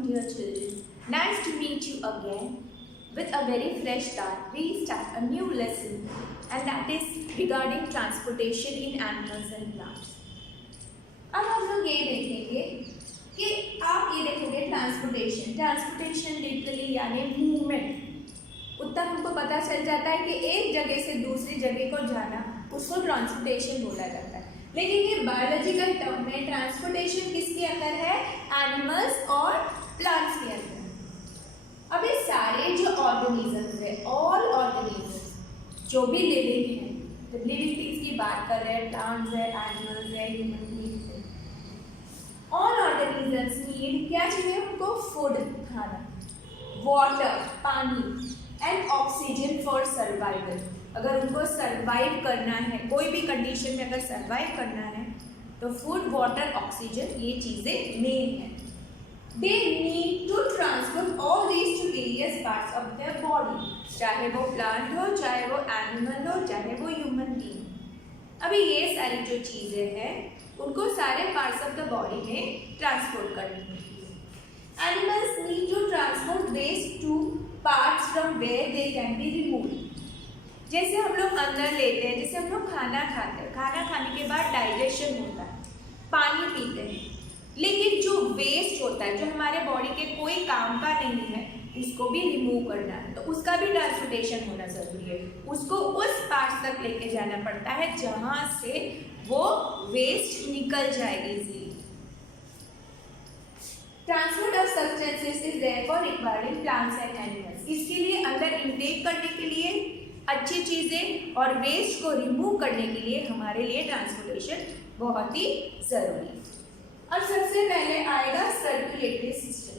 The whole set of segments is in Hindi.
morning, dear children. Nice to meet you again. With a very fresh start, we start a new lesson, and that is regarding transportation in animals and plants. अब हम लोग ये देखेंगे कि आप ये देखोगे ट्रांसपोर्टेशन लिटरली यानी मूवमेंट। उतना हमको पता चल जाता है कि एक जगह से दूसरी जगह को जाना उसको ट्रांसपोर्टेशन बोला जाता है। लेकिन ये बायोलॉजिकल टर्म में ट्रांसपोर्टेशन किसके अंदर है? एनिमल्स और प्लांट्स के अंदर। अब ये सारे जो ऑर्गेनिजम्स है, ऑल ऑर्गेनिजम्स जो भी लिविंग है, जब लिविंग थिंग्स की बात कर रहे हैं, प्लांट्स है, एनिमल्स है, ह्यूमन बीइंग्स है, ऑल ऑर्गेनिजम्स नीड क्या चाहिए उनको? फूड, खाना, वाटर, पानी एंड ऑक्सीजन फॉर सर्वाइवल। अगर उनको सर्वाइव करना है, कोई भी कंडीशन में अगर सर्वाइव करना है तो फूड, वाटर, ऑक्सीजन ये चीज़ें मेन है। They need to transport all these to various parts of their body, चाहे वो प्लांट हो, चाहे वो एनिमल हो, चाहे वो ह्यूमन बीइंग। अभी ये सारी जो चीज़ें हैं उनको सारे पार्ट्स ऑफ द बॉडी में ट्रांसपोर्ट करनी होती है। Animals need to transport waste to parts from where they can be removed. जैसे हम लोग अंदर लेते हैं, जैसे हम लोग खाना खाते हैं, खाना खाने के बाद डाइजेशन होता है, पानी पीते हैं, लेकिन जो वेस्ट होता है जो हमारे बॉडी के कोई काम का नहीं है उसको भी रिमूव करना है, तो उसका भी ट्रांसपोर्टेशन होना जरूरी है। उसको उस पार्ट तक लेके जाना पड़ता है जहाँ से वो वेस्ट निकल जाएगी easily. Transport of substances is therefore required in plants and animals. इसके लिए अंदर इनटेक करने के लिए अच्छी चीज़ें और वेस्ट को रिमूव करने के लिए हमारे लिए ट्रांसपोर्टेशन बहुत ही ज़रूरी है। और सबसे पहले आएगा circulatory system.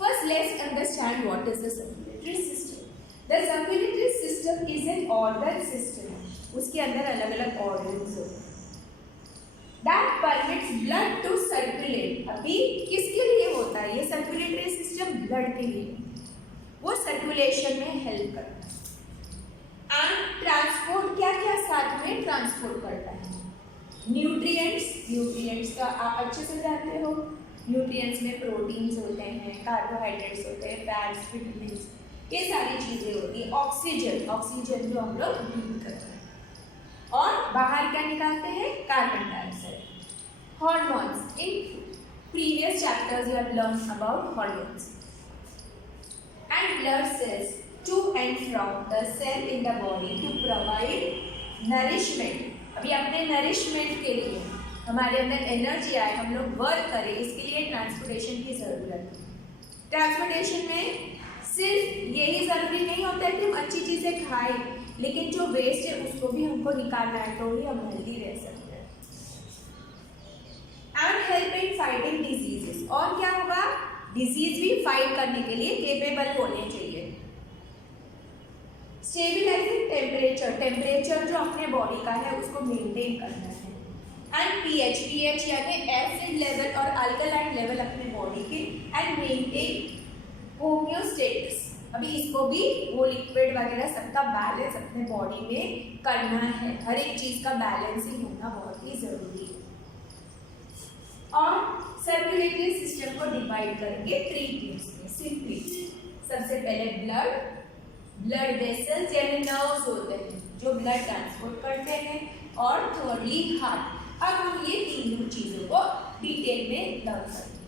First let's understand what is the circulatory system. The circulatory system is an organ system. उसके अंदर अलग अलग ऑर्गन्स होते हैं। That permits blood to circulate. अभी किसके लिए होता है ये सर्कुलेटरी सिस्टम? ब्लड के लिए। वो सर्कुलेशन में हेल्प करता है। एंड ट्रांसपोर्ट क्या क्या साथ में ट्रांसपोर्ट करता है? न्यूट्रिएंट्स का आप अच्छे से जानते हो। न्यूट्रिएंट्स में प्रोटीन्स होते हैं, कार्बोहाइड्रेट्स होते हैं, फैट्स, विटामिन्स, ये सारी चीज़ें होती है। ऑक्सीजन जो हम लोग ब्रीथ करते हैं, और बाहर क्या निकालते हैं? Carbon dioxide. Hormones, in previous chapters you have learn about hormones. And blood cells to and from the cell in the body to provide nourishment। अभी अपने नरिशमेंट के लिए हमारे अंदर एनर्जी आए, हम लोग वर्क करें, इसके लिए ट्रांसपोर्टेशन की ज़रूरत है। ट्रांसपोर्टेशन में सिर्फ यही ज़रूरी नहीं होता है कि हम अच्छी चीज़ें खाएं, लेकिन जो वेस्ट है उसको भी हमको निकालना है, तो ही हम हेल्दी रह सकते हैं। And help in fighting diseases. और क्या होगा? डिजीज भी फाइट करने के लिए केपेबल होने चाहिए। स्टेबिलाइजिंग टेम्परेचर जो अपने बॉडी का है उसको मेंटेन करना है। एंड पीएच यानी एसिड लेवल और अल्कलाइन लेवल अपने बॉडी के। And maintain homeostasis. अभी इसको भी वो लिक्विड वगैरह सबका बैलेंस अपने बॉडी में करना है। हर एक चीज़ का बैलेंसिंग होना बहुत ही ज़रूरी है। और सर्कुलेटरी सिस्टम को डिवाइड करेंगे 3 टिप्स में सिंपली। सबसे पहले ब्लड वेसल्स यानी नर्व्स होते हैं जो ब्लड ट्रांसपोर्ट करते हैं, और थर्डली हार्ट। अब हम ये तीनों चीज़ों को डिटेल में लर्न करेंगे।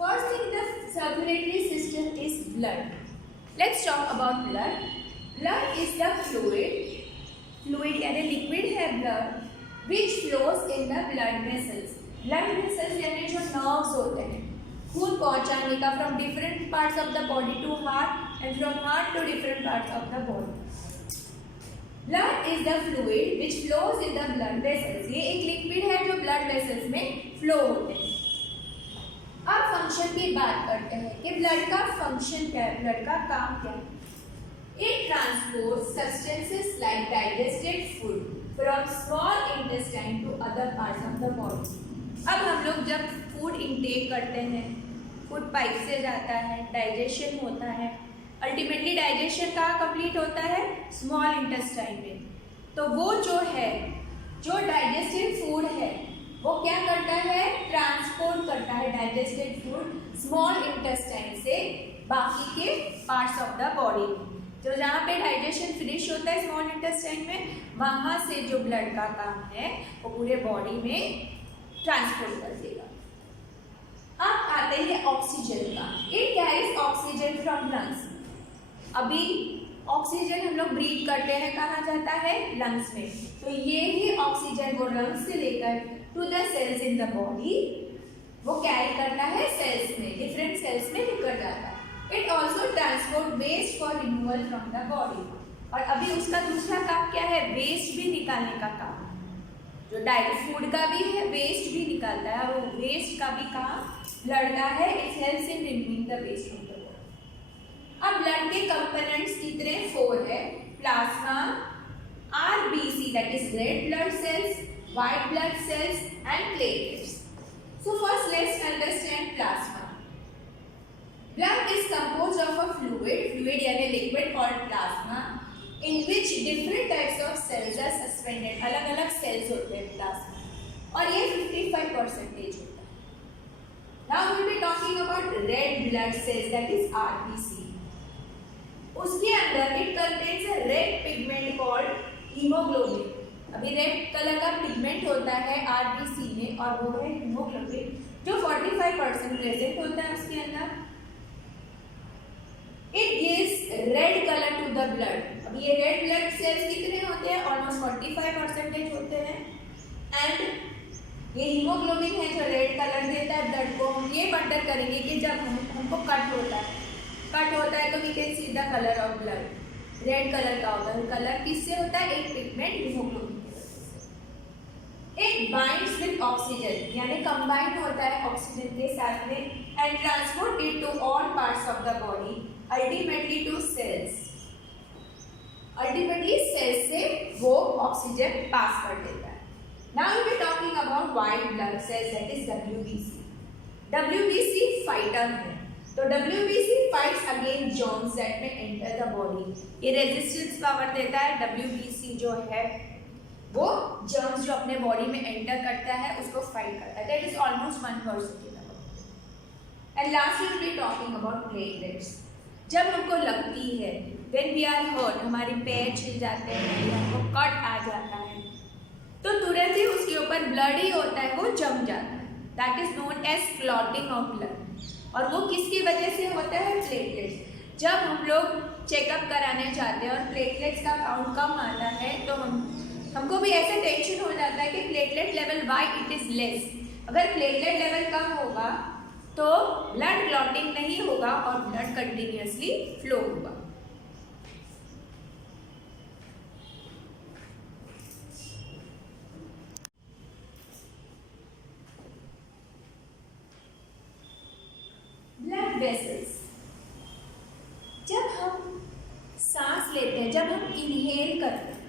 First thing the circulatory system is blood. Let's talk about blood. Blood is the fluid यानी लिक्विड है blood, which flows in the blood vessels। blood vessels यानी जो nerves होते हैं खून पहुंचाने का from different parts of the body to heart and from heart to different parts of the body। blood is the fluid which flows in the blood vessels। ये एक liquid है जो blood vessels में flow होते हैं। अब फंक्शन की बात करते हैं कि ब्लड का फंक्शन क्या है, ब्लड का काम क्या है। It transports substances like digested food from small intestine to other parts of the body। अब हम लोग जब फूड इंटेक करते हैं, फूड पाइप से जाता है, डाइजेशन होता है, अल्टीमेटली डाइजेशन कहाँ कंप्लीट होता है? स्मॉल इंटेस्टाइन में। तो वो जो है, जो डाइजेस्टेड फूड है वो क्या करता है, ट्रांसपोर्ट करता है डाइजेस्टेड फूड स्मॉल इंटेस्टाइन से बाकी के पार्ट्स ऑफ द बॉडी में। जो जहाँ पे डाइजेशन फिनिश होता है स्मॉल इंटेस्टाइन में, वहाँ से जो ब्लड का काम है वो पूरे बॉडी में ट्रांसपोर्ट कर देगा। अब आते हैं ऑक्सीजन का। It carries oxygen from lungs. अभी ऑक्सीजन हम लोग ब्रीथ करते हैं, कहाँ जाता है, लंग्स में। तो ये ही ऑक्सीजन वो लंग्स से लेकर to the cells in the body वो कैरी करता है सेल्स में, डिफरेंट सेल्स में लेकर जाता है। It also transport waste for removal from the body. और अभी उसका दूसरा काम क्या है, वेस्ट भी निकालने का काम। जो डाइट फूड का भी है, वेस्ट भी निकालता है, और वो वेस्ट का भी काम ब्लड का है। It helps in removing the waste from the body. अब ब्लड के कंपोनेंट्स कितने, 4 है। Plasma, RBC that is red blood cells, white blood cells and platelets. So first let's understand plasma. Blood is composed of a fluid यानी liquid called plasma, in which different types of cells are suspended. अलग अलग cells होते हैं plasma, और ये 55% होता है। Now we will be talking about red blood cells that is RBC. उसके अंदर it contains a red pigment called hemoglobin. अभी रेड कलर का पिगमेंट होता है आरबीसी में, और वो है हीमोग्लोबिन, जो 45% प्रेजेंट होता है उसके अंदर। It gives red colour to the blood. अब ये रेड ब्लड सेल्स कितने होते हैं, ऑलमोस्ट 45% होते हैं। एंड ये हीमोग्लोबिन है जो रेड कलर देता है ब्लड को। हम ये वंडर करेंगे कि जब हमको कट होता है तो we can see the colour of blood, red colour का होता है। कलर किससे होता है, एक pigment haemoglobin. It binds with oxygen यानी कंबाइन होता है ऑक्सीजन के साथ में, and transport it to all parts of the body, ultimately to cells. Ultimately cells से वो ऑक्सीजन पास कर देता है। Now we are talking about white blood cells that is WBC. WBC fighter है, तो WBC fights against germs that में एंटर द बॉडी। ये रेजिस्टेंस पावर देता है डब्ल्यूबीसी जो है, वो जर्म्स जो अपने बॉडी में एंटर करता है उसको फाइट करता है। That is almost 1%। And lastly we be talking about platelets. जब हमको लगती है, व्हेन वी आर हर्ट, हमारे पैर छिल जाते हैं या हमको कट आ जाता है, तो तुरंत ही उसके ऊपर ब्लड ही होता है, वो जम जाता है। That is known as clotting of blood. और वो किसकी वजह से होता है, प्लेटलेट्स। जब हम लोग चेकअप कराने जाते हैं और प्लेटलेट्स का काउंट कम आता है, तो हमको भी ऐसे टेंशन हो जाता है कि platelet level why it is less. अगर प्लेटलेट लेवल कम होगा तो ब्लड क्लॉटिंग नहीं होगा और ब्लड कंटिन्यूअसली फ्लो होगा। ब्लड वेसल्स, जब हम सांस लेते हैं, जब हम इनहेल करते हैं,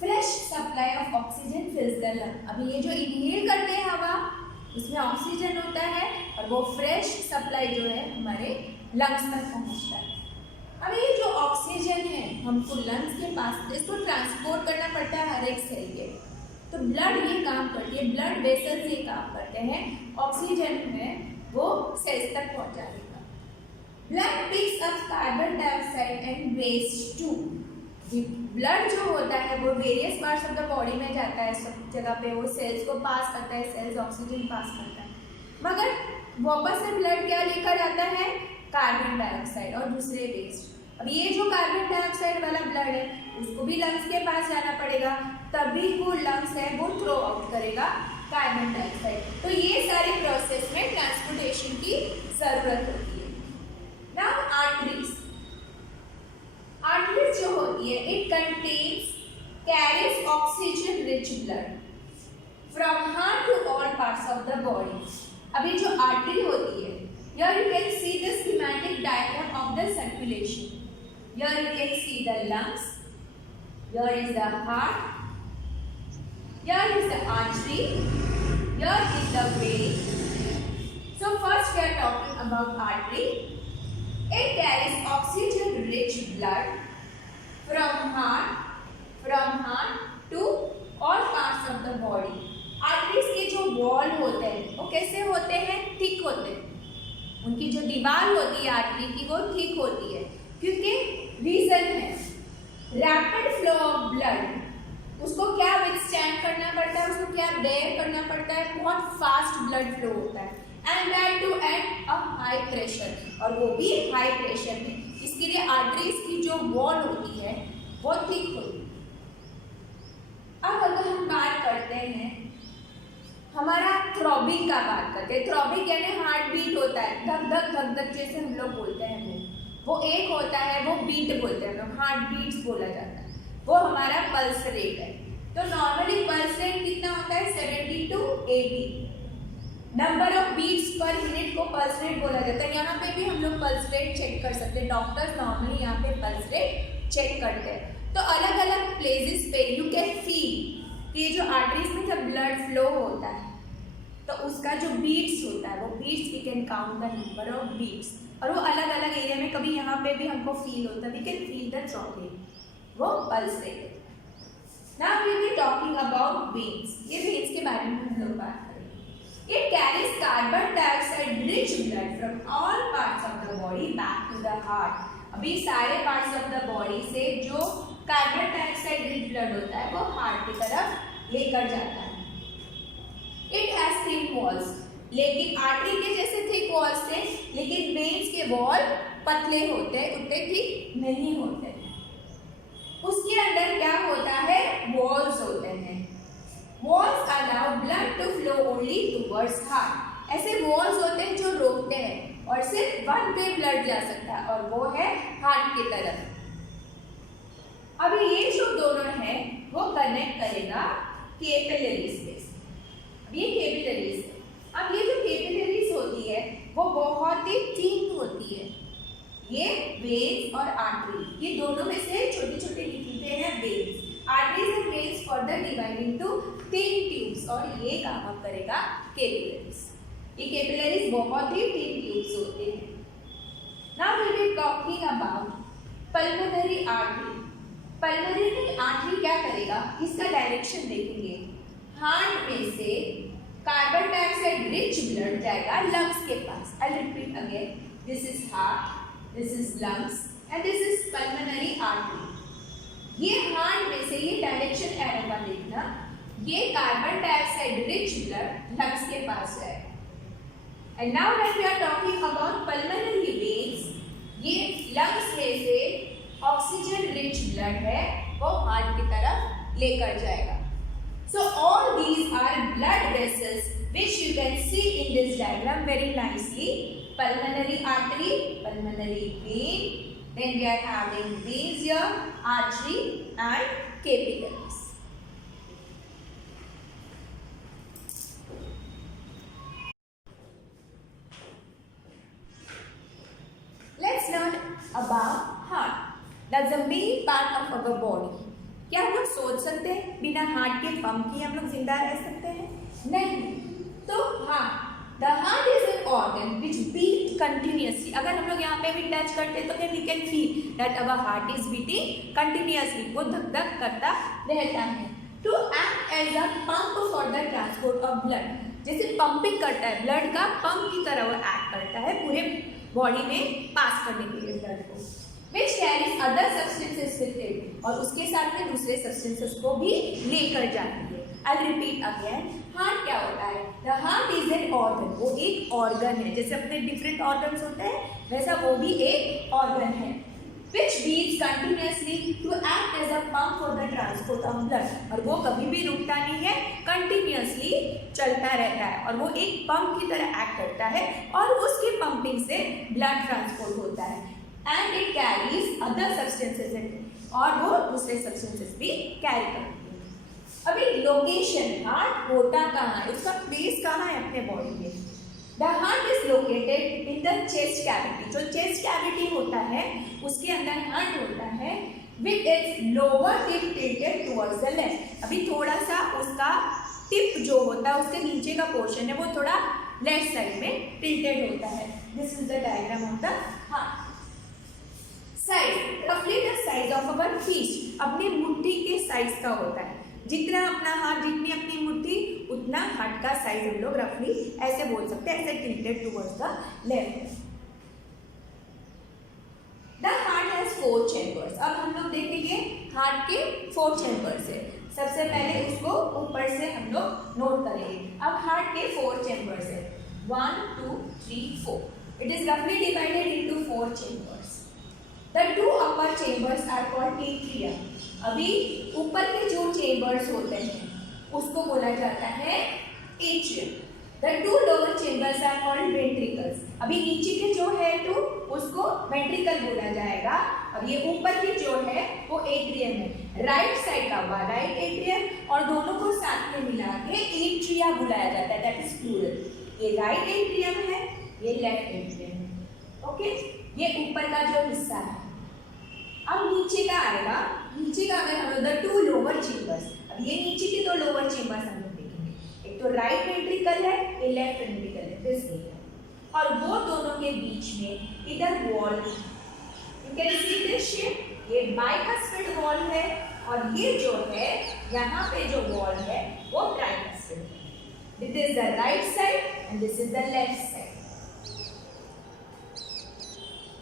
fresh supply of oxygen फिल्स the lung. अभी ये जो इनहेल करते हैं हवा, उसमें ऑक्सीजन होता है और वो फ्रेश सप्लाई जो है हमारे लंग्स तक पहुंचता है। अब ये जो ऑक्सीजन है हमको लंग्स के पास, इसको ट्रांसपोर्ट करना पड़ता है हर एक सेल के। तो ब्लड ये काम करती है, ब्लड वेसल्स ये काम करते हैं ऑक्सीजन में वो सेल्स तक पहुंचाने का। Blood picks up carbon dioxide and waste too. Blood जो होता है वो various parts of the body में जाता है, सब जगह पे वो सेल्स को पास करता है, सेल्स ऑक्सीजन पास करता है, मगर वापस से ब्लड क्या लेकर आता है, कार्बन डाइऑक्साइड और दूसरे वेस्ट। अब ये जो कार्बन डाइऑक्साइड वाला ब्लड है उसको भी लंग्स के पास जाना पड़ेगा, तभी वो लंग्स है वो थ्रो आउट करेगा कार्बन डाइऑक्साइड। तो ये सारे प्रोसेस में ट्रांसपोर्टेशन की जरूरत होती है। Now arteries. आर्टरीज जो होती है, it contains carries oxygen rich blood from heart to all parts of the body. अभी जो आर्टरी होती है, here you can see the schematic diagram of the circulation. Here you can see the lungs, here is the heart, here is the artery, here is the vein. So first we are talking about artery. It carries oxygen rich blood from heart from heart to all parts of the body. Arteries के जो वॉल होते हैं वो कैसे होते हैं? थिक होते हैं। उनकी जो दीवार होती है आर्टरी की वो थिक होती है, क्योंकि रीजन है रैपिड फ्लो ऑफ ब्लड। उसको क्या विथस्टैंड करना पड़ता है, उसको क्या बेयर करना पड़ता है, बहुत फास्ट ब्लड फ्लो होता है and that too at a high pressure, और वो भी हाई प्रेशर में। इसके लिए आर्टरीज की जो वॉल होती है वो थिक होती है। अब अगर हम बात करते हैं हमारा थ्रॉबिंग का बात करते हैं। थ्रॉबिंग यानी हार्ट बीट होता है, धक धक जैसे हम लोग बोलते हैं वो एक होता है, वो बीट बोलते हैं हम लोग, हार्ट बीट्स बोला जाता है। वो हमारा पल्स रेट है। तो नॉर्मली पल्स रेट कितना होता है? 70 to 80 number of beats per minute को पल्स रेट बोला जाता है। यहाँ पे भी हम लोग पल्स रेट चेक कर सकते हैं। डॉक्टर्स नॉर्मली यहाँ पे पल्स रेट चेक करते हैं। तो अलग अलग प्लेसेस पे यू कैन फील कि जो आर्टरीज में जब ब्लड फ्लो होता है तो उसका जो बीट्स होता है वो beats we can count the number of beats, और वो अलग अलग एरिया में कभी यहाँ पे भी हमको फील होता है। We can feel the throbbing, वो pulse rate. Now we will be talking about veins. ये वेन्स के बारे में हम लोग बात करेंगे। It carries carbon dioxide rich blood from all parts of the body back to the heart. अभी सारे पार्ट्स ऑफ द बॉडी से जो कार्बन डाइऑक्साइड रिच ब्लड होता है वो हार्ट की तरफ लेकर जाता है। इट हैज थिक वॉल्स, लेकिन आर्टरी के जैसे थिक वॉल्स थे, लेकिन वेन्स के वॉल पतले होते हैं, उतने थिक नहीं होते। उसके अंदर क्या होता है? वॉल्स होते हैं। Walls allow blood to flow only towards heart. ऐसे वॉल्स होते हैं जो रोकते हैं और सिर्फ वन वे ब्लड जा सकता है, और वो है हार्ट की तरफ। अभी ये जो दोनों है वो कनेक्ट करेगा कैपिलरीज से। ये कैपिलरीज है। अब ये जो कैपिलरीज होती है वो बहुत ही थिन होती है। ये वेन्स और आर्टरी, ये दोनों में से छोटे छोटे निकलते हैं veins. Arteries and veins further divide into thin tubes, और ये काम अब करेगा कैपिलरीज। ये कैपिलरीज बहुत ही थिन ट्यूब्स होते हैं। Now we will be talking about pulmonary artery. Pulmonary artery क्या करेगा? इसका डायरेक्शन देखेंगे। हार्ट में से कार्बन डाइऑक्साइड रिच ब्लड जाएगा लंग्स के पास। I repeat again, this is heart, this is lungs and this is pulmonary artery। ये हार्ट में से ये डायरेक्शन एरो का देखना, ये carbon dioxide rich blood lungs के पास जाएगा। And now when we are talking about pulmonary veins, ये लंग्स में से ऑक्सीजन रिच ब्लड है वो हार्ट की तरफ लेकर जाएगा। So all these are blood vessels which you can see in this diagram very nicely. Pulmonary artery, pulmonary vein, then we are having veins here, artery and capillaries. Let's learn about heart. That's the main part of our body. क्या हम लोग सोच सकते हैं बिना हार्ट के पंप के हम लोग जिंदा रह सकते हैं? नहीं। तो heart, the heart is an organ which beat continuously. अगर हम लोग यहाँ पे भी टच करते हैं तो can we can feel that our heart is beating continuously, वो धक धक करता रहता है। To act as a pump for the transport of blood, जैसे पंपिंग करता है ब्लड का, पंप की तरह वो एक्ट करता है पूरे बॉडी में पास करने के लिए ब्लड को। Which carries other substances with it, और उसके साथ में दूसरे सब्सटेंसेस को भी लेकर जाती है। I'll repeat again, हार्ट क्या होता है? The heart is an organ, वो एक ऑर्गन है। जैसे अपने डिफरेंट ऑर्गन्स होते हैं वैसा वो भी एक ऑर्गन है। Which beats continuously to act as a pump for the transport of blood, और वो कभी भी रुकता नहीं है, कंटिन्यूअसली चलता रहता है, और वो एक पंप की तरह एक्ट करता है, और उसकी पंपिंग से ब्लड ट्रांसपोर्ट होता है। And it carries other substances in it, और वो दूसरे substances भी कैरी करती है। अभी लोकेशन, हार्ट होता कहाँ है, उसका प्लेस कहाँ है अपने बॉडी में? The heart is located in the chest cavity. जो चेस्ट कैविटी होता है उसके अंदर हार्ट होता है, with its lower tip tilted towards the left. अभी थोड़ा सा उसका टिप जो होता है उसके नीचे का पोर्शन है वो थोड़ा लेफ्ट साइड में टिल्टेड होता है। This is the diagram of the heart. Size रफली the size of our fist, अपनी मुट्ठी के साइज का होता है। जितना अपना हाथ, जितनी अपनी मुट्ठी उतना हाथ का साइज हम लोग रफली ऐसे बोल सकते हैं, ऐसे tilted towards the left. The heart has 4 chambers. अब हम लोग देखेंगे हार्ट के 4 चैम्बर्स है। सबसे पहले उसको ऊपर से हम लोग नोट करेंगे। अब हार्ट के 4 चैम्बर्स है, 1 2 3 4। इट इज रफली divided into 4 chambers. The 2 upper chambers are called atria. अभी ऊपर के जो चैम्बर्स होते हैं उसको बोला जाता है atrium. The 2 lower chambers are called ventricles. अभी नीचे के जो है तो उसको वेंट्रिकल बोला जाएगा। अब ये ऊपर की जो है वो एट्रियम है। राइट साइड का हुआ राइट एट्रियम और दोनों को साथ में मिला के एट्रिया बुलाया जाता है, दैट इज प्लूरल। ये राइट एट्रियम है, ये लेफ्ट एट्रियम है। ओके, ये ऊपर का जो हिस्सा है। अब नीचे का आएगा, नीचे का अगर हम लोग 2 लोअर चेम्बर्स, अब ये नीचे के 2 लोअर चेम्बर्स हम लोग देखेंगे। एक तो राइट वेंट्रिकल है, ये लेफ्ट वेंट्रिकल है, दिस एरिया, और वो दोनों के बीच में इधर wall, you can see this shape, ये बाइकस्फिड वॉल है और ये जो है यहाँ पे जो वॉल है वो ट्राइकस्फिड है। This is the right side and this is the left side.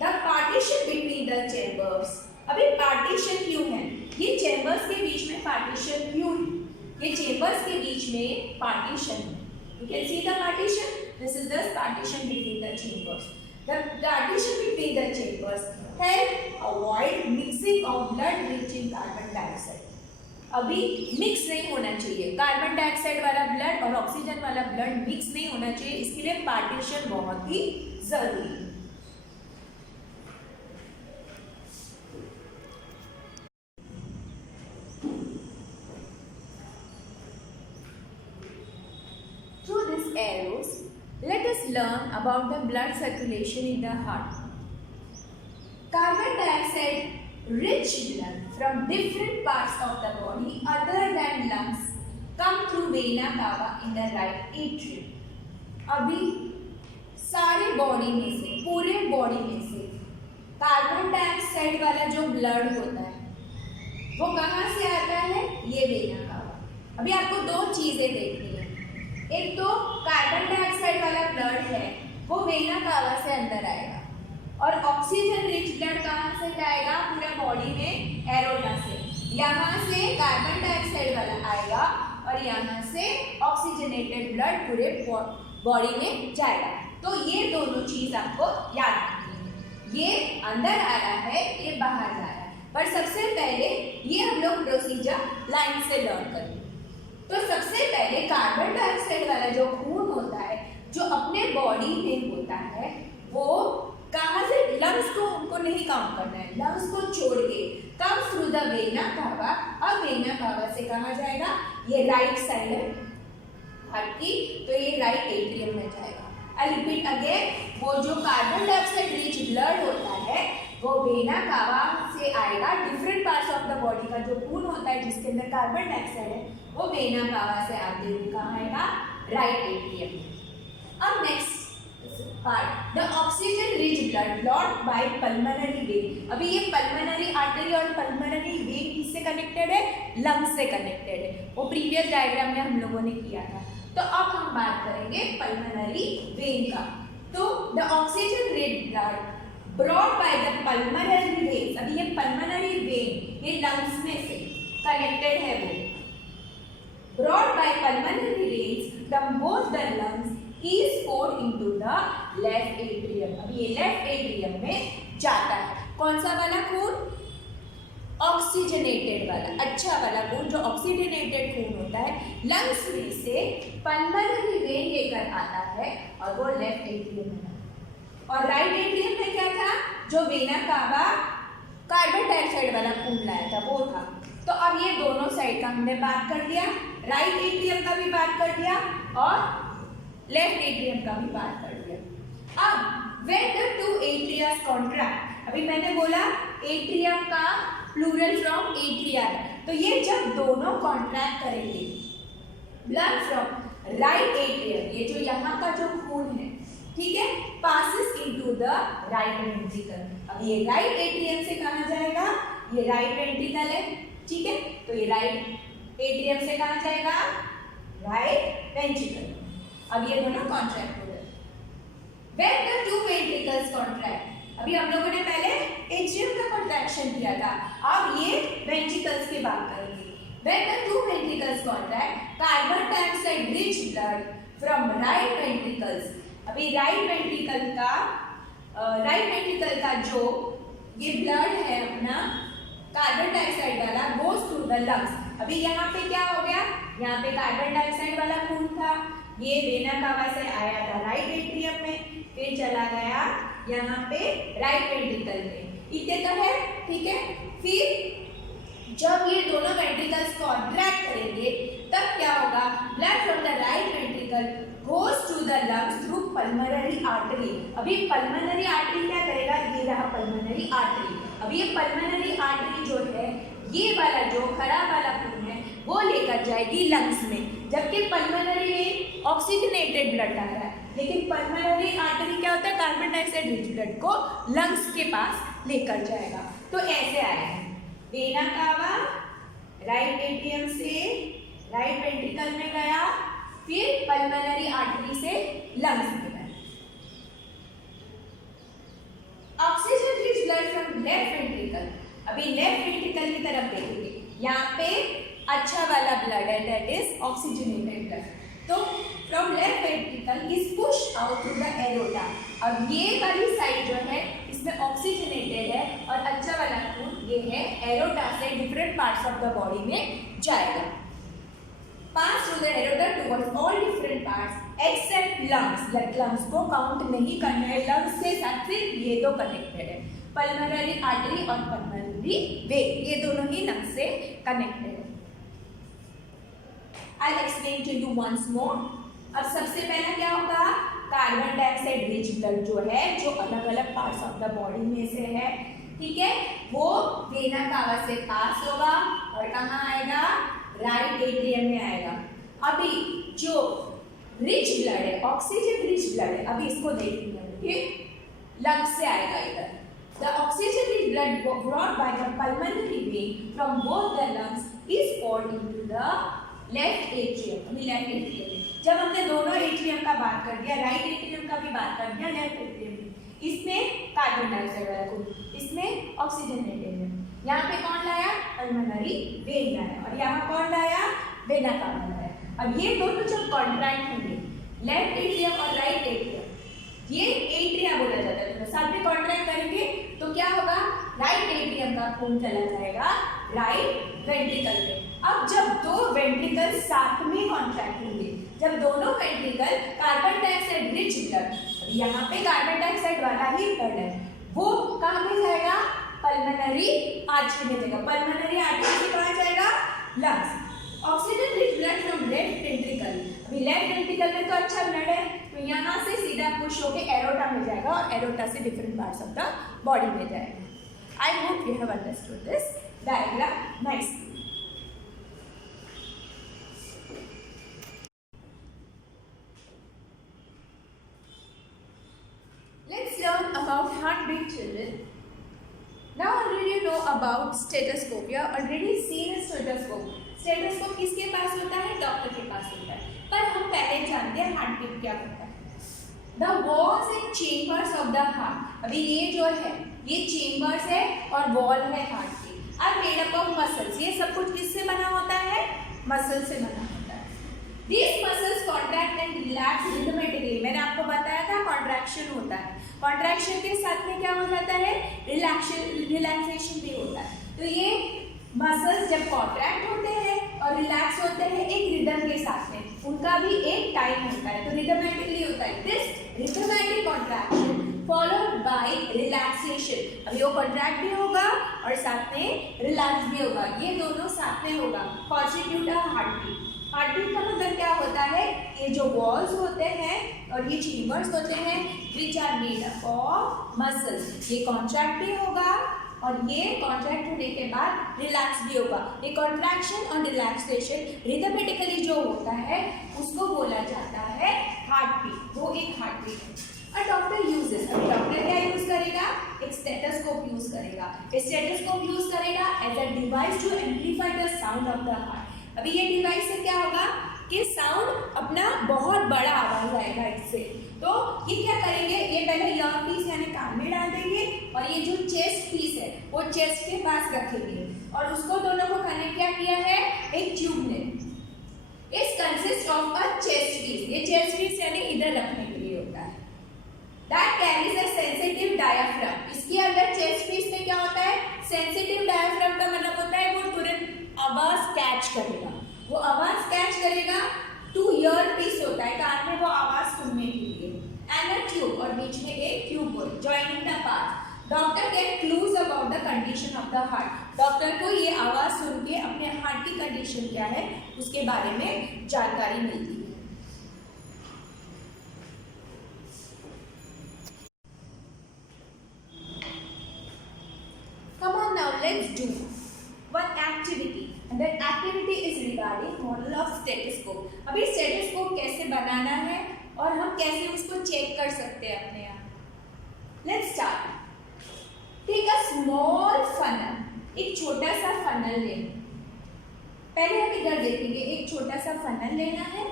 The partition between the chambers. अभी पार्टीशन क्यों है? ये चैम्बर्स के बीच में पार्टीशन क्यों है? ये चैम्बर्स के बीच में पार्टीशन है। You can see the partition. This is the partition between the chambers. The partition between the chambers help avoid mixing of blood rich in carbon dioxide. अभी मिक्स नहीं होना चाहिए, कार्बन डाइऑक्साइड वाला ब्लड और ऑक्सीजन वाला ब्लड मिक्स नहीं होना चाहिए, इसके लिए पार्टीशन बहुत ही जरूरी है। Arrows, let us learn about the blood circulation in the heart. Carbon dioxide rich blood from different parts of the body other than lungs come through vena cava in the right atrium. अभी सारे बॉडी में से, पूरे बॉडी में से कार्बन डाइऑक्साइड वाला जो ब्लड होता है वो कहाँ से आता है? ये वेना कावा। अभी आपको 2 चीजें देखनी है। एक तो कार्बन डाइऑक्साइड वाला ब्लड है वो वेना कावा से अंदर आएगा और ऑक्सीजन रिच ब्लड कहाँ से जाएगा? पूरे बॉडी में एरोटा से। यहाँ से कार्बन डाइऑक्साइड वाला आएगा और यहाँ से ऑक्सीजनेटेड ब्लड पूरे बॉडी में जाएगा। तो ये दोनों चीज आपको याद रखनी है। ये अंदर आ रहा है, ये बाहर जा रहा है। पर सबसे पहले ये हम लोग प्रोसीजर लाइन से लर्न करेंगे। तो सबसे पहले कार्बन डाइऑक्साइड वाला जो खून होता है जो अपने बॉडी में होता है वो कहाँ से? लंग्स को उनको नहीं काउंट करना है, लंग्स को छोड़ के come through the vena cava. अब वेना कावा से कहाँ जाएगा? ये राइट साइड है हार्ट की, तो ये राइट एट्रियम में जाएगा। आई रिपीट अगेन, वो जो कार्बन डाइऑक्साइड रिच ब्लड होता है वो वेना कावा से आएगा। Different parts of the body का जो खून होता है जिसके अंदर कार्बन डाइऑक्साइड है वो वेना कावा से आते हुए कहाँ आएगा? Right atrium. अब next part, the oxygen rich blood blocked by pulmonary vein. अभी ये पल्मोनरी आर्टरी और पल्मोनरी वेन किससे कनेक्टेड है? लंग्स से कनेक्टेड है। वो प्रीवियस डायग्राम में हम लोगों ने किया था। तो अब हम बात करेंगे पल्मोनरी वेन का। तो the oxygen rich blood brought by the pulmonary vein. अभी ये पल्मोनरी वेन ये लंग्स में से कनेक्टेड है, वो brought by pulmonary veins from both the lungs is poured into the left atrium। अब ये लेफ्ट एट्रियम में जाता है। कौन सा वाला खून? ऑक्सीजनेटेड वाला, अच्छा वाला खून जो ऑक्सीजनेटेड खून होता है लंग्स में से पल्मोनरी वेन लेकर आता है और वो लेफ्ट एट्रियम में। और राइट एट्रियम में क्या था? जो वेना कावा कार्बन डाइऑक्साइड वाला खून लाया था वो था। तो अब ये दोनों साइड का हमने बात कर दिया, राइट एट्रियम का भी बात कर दिया और लेफ्ट एट्रियम का भी बात कर दिया। अब when the two atrias contract, अभी मैंने बोला एट्रियम का प्लूरल फ्रॉम एट्रिया है, तो ये जब दोनों कॉन्ट्रैक्ट करेंगे, ब्लड फ्रॉम राइट एट्रियम, ये जो यहाँ का जो खून है, ठीक है, passes into the right ventricle. अब ये राइट एट्रियम से कहाँ जाएगा, ये राइट वेंट्रिकल है, ठीक है, तो ये राइट एट्रियम से कहाँ जाएगा, राइट वेंट्रिकल। अब ये दोनों कॉन्ट्रैक्ट हो गए। When the two ventricles contract, अभी हम लोगों ने पहले एट्रियम का कॉन्ट्रैक्शन किया था, अब ये वेंट्रिकल्स की बात करेंगे। When the two ventricles contract, carbon dioxide rich blood from right ventricles, अभी राइट वेंट्रिकल का जो ये ब्लड है अपना कार्बन डाइऑक्साइड वाला goes through the lungs। अभी यहाँ पे क्या हो गया, यहाँ पे कार्बन डाइऑक्साइड वाला खून था, ये वेना कावा से आया था राइट एट्रियम में, फिर चला गया यहाँ पे राइट वेंट्रिकल में, इतने तक है, ठीक है। फिर जब ये दोनों वेंट्रिकल्स कॉन्ट्रैक्ट करेंगे तब क्या होगा, blood from the right ventricle goes to the lungs through pulmonary artery। अभी पल्मोनरी आर्टरी क्या करेगा, ये रहा पल्मोनरी आर्टरी। अभी ये पल्मोनरी आर्टरी जो है, ये वाला जो खराब वाला खून है वो लेकर जाएगी लंग्स में, जबकि पल्मोनरी में ऑक्सीजनेटेड ब्लड आ रहा है, लेकिन पल्मोनरी आर्टरी क्या होता है, कार्बन डाइऑक्साइड रिच ब्लड को लंग्स के पास लेकर जाएगा। तो ऐसे आया वेना कावा राइट एट्रियम से राइट वेंट्रिकल में गया, फिर पल्मोनरी आर्टरी से लंग्स में गया। Oxygen rich blood from left ventricle, अभी लेफ्ट वेंट्रिकल की तरफ देखेंगे, यहाँ पे अच्छा वाला ब्लड है, दैट इज ऑक्सीजनेटेड ब्लड। तो from left ventricle is pushed out through the aorta. अब ये वाली साइड जो है इसमें ऑक्सीजनेटेड है और अच्छा वाला खून ये है एरोटा से different parts of the body में जाएगा। Pass through the aorta towards all different parts except lungs. Lungs को काउंट नहीं करना है, लंग्स के साथ सिर्फ ये दो कनेक्टेड है, पल्मोनरी आर्टरी और पल्मोनरी वेन, ये दोनों ही लंग्स से कनेक्टेड है। I'll explain to you once more। अब सबसे पहला क्या होगा, कार्बन डाइऑक्साइड रिच ब्लड जो है, जो अलग अलग पार्ट्स ऑफ द बॉडी में से है, ठीक है, वो वेना कावा से पास होगा और कहाँ आएगा, राइट एट्रियम में आएगा। अभी जो रिच ब्लड है, ऑक्सीजन रिच ब्लड है, अभी इसको देखेंगे, ठीक, लंग्स से आएगा इधर। The oxygen rich blood brought by the pulmonary vein from both the lungs is poured into the left atrium. अभी लेफ्ट एट्रियम, जब हमने दोनों एट्रियम का बात कर दिया, राइट एट्रियम का भी बात कर दिया, लेफ्ट एट्रियम इसमें कार्बन डाइऑक्साइड वाला खून, इसमें ऑक्सीजनेटेड है। यहाँ पे कौन लाया, पल्मोनरी वेन लाया, और यहाँ कौन लाया, वेना कावा लाया। अब ये दोनों जब कॉन्ट्रैक्ट होंगे, लेफ्ट एट्रियम और राइट एट्रियम, ये एट्रिया बोला जाता है, तो साथ में कॉन्ट्रैक्ट करेंगे तो क्या होगा, राइट एट्रियम का खून चला जाएगा राइट वेंट्रिकल में। अब जब दो वेंट्रिकल साथ में कॉन्ट्रैक्ट होंगे, जब दोनों ventricle carbon dioxide rich blood, यहाँ पे कार्बन डाइऑक्साइड वाला ही ब्लड है, वो कहाँ पे जाएगा, पल्मोनरी आर्टरी में जाएगा। पल्मोनरी आर्टरी से कहाँ जाएगा, lungs. Oxygen rich blood from left ventricle, अभी लेफ्ट वेंट्रिकल में तो अच्छा ब्लड है, तो यहाँ से सीधा पुश होके एरोटा में जाएगा और एरोटा से different parts of the body में जाएगा। I hope you have understood this diagram nicely. Let's learn about heartbeat, children. Now already you know about stethoscope. You have already seen a stethoscope. Stethoscope किसके पास होता है, डॉक्टर के पास होता है, पर हम पहले जानते हैं हार्टबीट क्या करता है। The walls and chambers of the heart, अभी ये जो है ये चेम्बर्स है और वॉल है हार्ट की, are made up of muscles. ये सब कुछ किससे बना होता है, मसल से बना होता है। These muscles contract and relax rhythmically। मैंने आपको बताया था कॉन्ट्रैक्शन होता है, कॉन्ट्रैक्शन के साथ में क्या हो जाता है, रिलैक्सेशन भी होता है। तो ये मसल्स जब कॉन्ट्रैक्ट होते हैं और रिलैक्स होते हैं एक रिदम के साथ में, उनका भी एक टाइम होता है, तो रिदमेटिकली होता है। This rhythmic contraction followed by relaxation, अभी वो कॉन्ट्रैक्ट भी होगा और साथ में रिलैक्स भी होगा, ये दोनों साथ में होगा, कॉन्स्टिट्यूट अ हार्टबीट। हार्टबीट का मतलब क्या होता है, ये जो वॉल्स होते हैं और ये चेम्बर्स होते हैं which are made up of muscles, ये कॉन्ट्रैक्ट भी होगा और ये कॉन्ट्रैक्ट होने के बाद रिलैक्स भी होगा। ये कॉन्ट्रैक्शन और रिलैक्सेशन रिदमेटिकली जो होता है उसको बोला जाता है हार्टबीट, वो एक हार्टबीट है। अ डॉक्टर यूजेस, अब डॉक्टर क्या यूज करेगा, एक स्टेथोस्कोप यूज करेगा। स्टेथोस्कोप यूज करेगा as a device to amplify the sound of the heart. अभी ये डिवाइस से क्या होगा कि साउंड अपना बहुत बड़ा आवाज आएगा इससे। तो ये क्या करेंगे, ये पहले ईयरपीस यानी कान में डाल देंगे और ये जो चेस्ट पीस है वो चेस्ट के पास रखेंगे और उसको दोनों को कनेक्ट क्या किया है एक ट्यूब ने। Its consist of a chest piece, ये चेस्ट पीस यानी इधर रखने के लिए होता है। That carries a sensitive diaphragm, इसके अंदर चेस्ट पीस में क्या होता है सेंसिटिव डायाफ्राम का मतलब होता है वो तुरंत आवाज कैच करेगा, वो आवाज कैच करेगा। टू ईयर पीस होता है कान में वो आवाज सुनने के लिए। एंड अ ट्यूब, और बीच में एक ट्यूब होती है joining the part. Doctor get clues about the condition of the heart, doctor को ये आवाज सुन के अपने हार्ट की कंडीशन क्या है उसके बारे में जानकारी मिलती है। Come on now, let's do one activity. And that activity is regarding model of stethoscope. अभी स्टेथोस्कोप कैसे बनाना है और हम कैसे उसको चेक कर सकते हैं अपने आप। Let's start. Take a small funnel. एक छोटा सा फनल लें। पहले हम इधर देखेंगे, एक छोटा सा फनल लेना है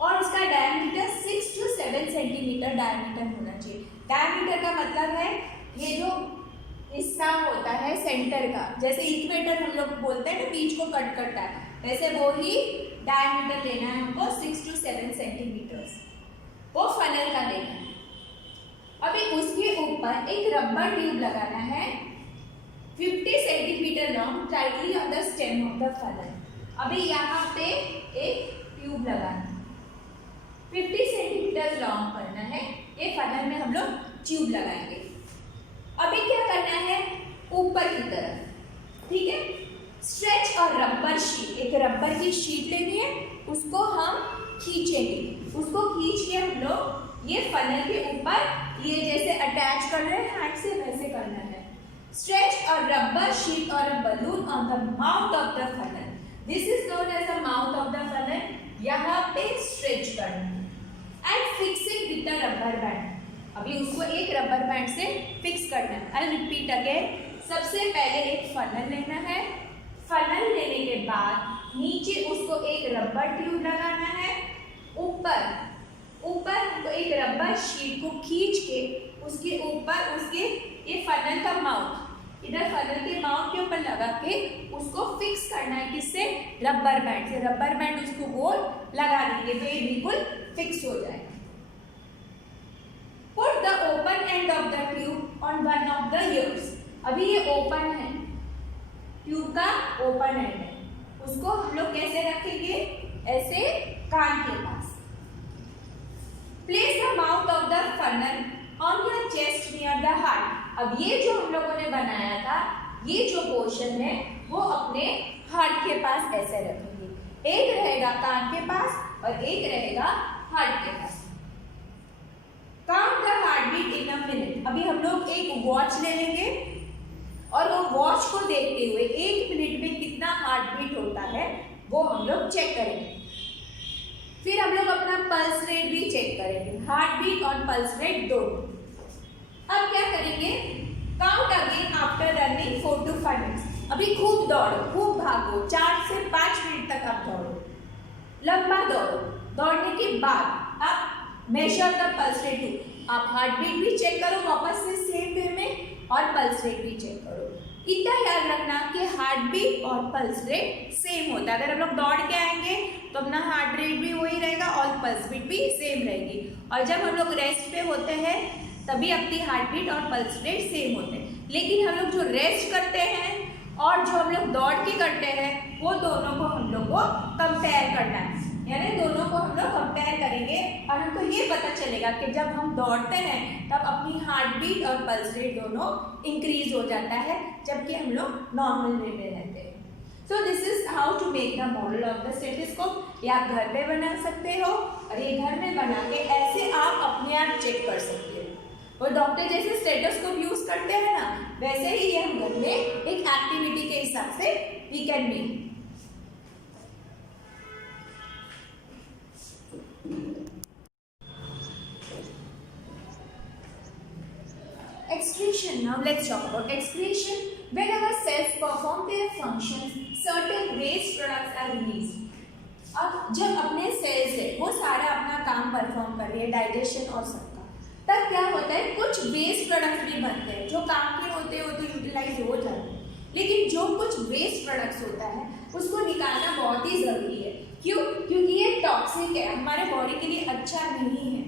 और उसका डायमीटर 6 to 7 सेंटीमीटर डायमीटर होना चाहिए। डायमीटर का मतलब है ये जो हिस्सा होता है सेंटर का, जैसे इक्वेटर हम लोग बोलते हैं ना बीच को कट करता है, वैसे वो ही डायमीटर लेना है हमको 6 to 7 सेंटीमीटर्स, वो फनल का लेना है। अभी उसके ऊपर एक रबर ट्यूब लगाना है 50 centimetre long tightly on the stem of the funnel. अभी यहाँ पे एक ट्यूब लगाना है 50 सेंटीमीटर लॉन्ग करना है, ये फनल में हम लोग ट्यूब लगाएंगे। अभी क्या करना है ऊपर की तरफ, ठीक है। स्ट्रेच और रबर शीट, एक रबर की शीट लेनी है, उसको हम खींचेंगे, उसको खींच के हम लोग ये फनल के ऊपर ये जैसे अटैच कर रहे हैं हाथ से वैसे करना है। स्ट्रेच और रबर शीट और balloon on the mouth of the funnel, this is known as the mouth of the funnel. यहाँ पे स्ट्रेच करना है and fix it with the rubber band. अभी उसको एक रबर बैंड से फिक्स करना है। आई रिपीट अगेन, सबसे पहले एक फनल लेना है, फनल लेने के बाद नीचे उसको एक रबर ट्यूब लगाना है, ऊपर हमको एक रबर शीट को खींच के उसके ऊपर उसके ये फनल का माउथ इधर फनल के माउथ के ऊपर लगा के उसको फिक्स करना है, किससे रबर बैंड से। रबर बैंड उसको गोल लगा देंगे तो ये बिल्कुल फिक्स हो जाएगा। Put the open end of the tube on one of the ears. अभी ये ओपन है, ट्यूब का ओपन एंड है, उसको हम लोग कैसे रखेंगे ऐसे कान के पास। Place the mouth of the funnel on your chest near the heart. अब ये जो हम लोगों ने बनाया था ये जो पोर्शन है वो अपने हार्ट के पास ऐसे रखेंगे, एक रहेगा कान के पास और एक रहेगा हार्ट के पास। Count the heart beat in a minute. अभी हम लोग एक वॉच ले लेंगे और वो वॉच को देखते हुए 1 मिनट में कितना हार्ट बीट होता है वो हम लोग चेक करेंगे। फिर हम लोग अपना पल्स रेट भी चेक करेंगे, हार्ट बीट और पल्स रेट दोनों। अब क्या करेंगे, count again after running 4 to 5 minutes. अभी खूब दौड़ो, खूब भागो, 4 से 5 मिनट तक आप दौड़ो, लंबा दौड़ो। दौड़ने के बाद आप measure the pulse rate too, आप हार्ट बीट भी चेक करो वापस से सेम वे में और पल्स रेट भी चेक करो। इतना याद रखना कि हार्ट बीट और पल्स रेट सेम होता है। अगर हम लोग दौड़ के आएंगे तो अपना हार्ट रेट भी वही रहेगा और पल्स बीट भी सेम रहेगी, और जब हम लोग रेस्ट पे होते हैं तभी अपनी हार्ट बीट और पल्स रेट सेम होते हैं। लेकिन हम लोग जो रेस्ट करते हैं और जो हम लोग दौड़ के करते हैं वो दोनों को हम लोग को कंपेयर करना है, यानी दोनों को हम लोग कंपेयर करेंगे और हमको ये पता चलेगा कि जब हम दौड़ते हैं तब अपनी हार्ट बीट और पल्स रेट दोनों इंक्रीज हो जाता है जबकि हम लोग नॉर्मल वे में रहते हैं। So this is how to make the model of the stethoscope. ये आप घर पे बना सकते हो और ये घर में बना के ऐसे आप अपने आप चेक कर सकते हो। और डॉक्टर जैसे स्टेथोस्कोप यूज करते हैं ना वैसे ही ये हम घर में एक एक्टिविटी के हिसाब से we can make. excretion. Now let's talk about excretion. When our cells perform their functions, certain waste products are released. अब जब अपने सेल्स है वो सारा अपना काम परफॉर्म कर रही है, डाइजेशन और सबका, तब क्या होता है, कुछ वेस्ट प्रोडक्ट्स भी बनते हैं जो काम के होते होते यूटिलाइज हो जाते हैं, लेकिन जो कुछ वेस्ट प्रोडक्ट्स होता है उसको निकालना बहुत ही ज़रूरी है। क्यों? क्योंकि ये टॉक्सिक है, हमारे बॉडी के लिए अच्छा नहीं है।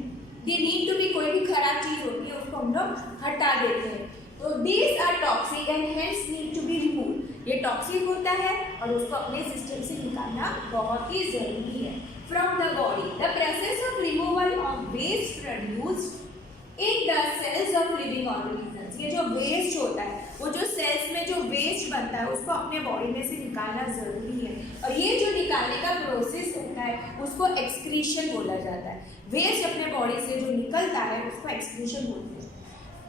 दे नीड टू बी, कोई भी खराब चीज़ होती है उसको हम लोग हटा देते हैं। तो these are toxic and hence need to be remove. ये टॉक्सिक होता है और उसको अपने सिस्टम से निकालना बहुत ही ज़रूरी है from the body. The process of removal of waste produced in the cells of living organisms. ये जो वेस्ट होता है, वो जो सेल्स में जो वेस्ट बनता है उसको अपने बॉडी में से निकालना ज़रूरी है, और ये जो निकालने का प्रोसेस होता है उसको एक्सक्रीशन बोला जाता है। वेस्ट अपने बॉडी से जो निकलता है उसको एक्सक्रीशन बोलते हैं।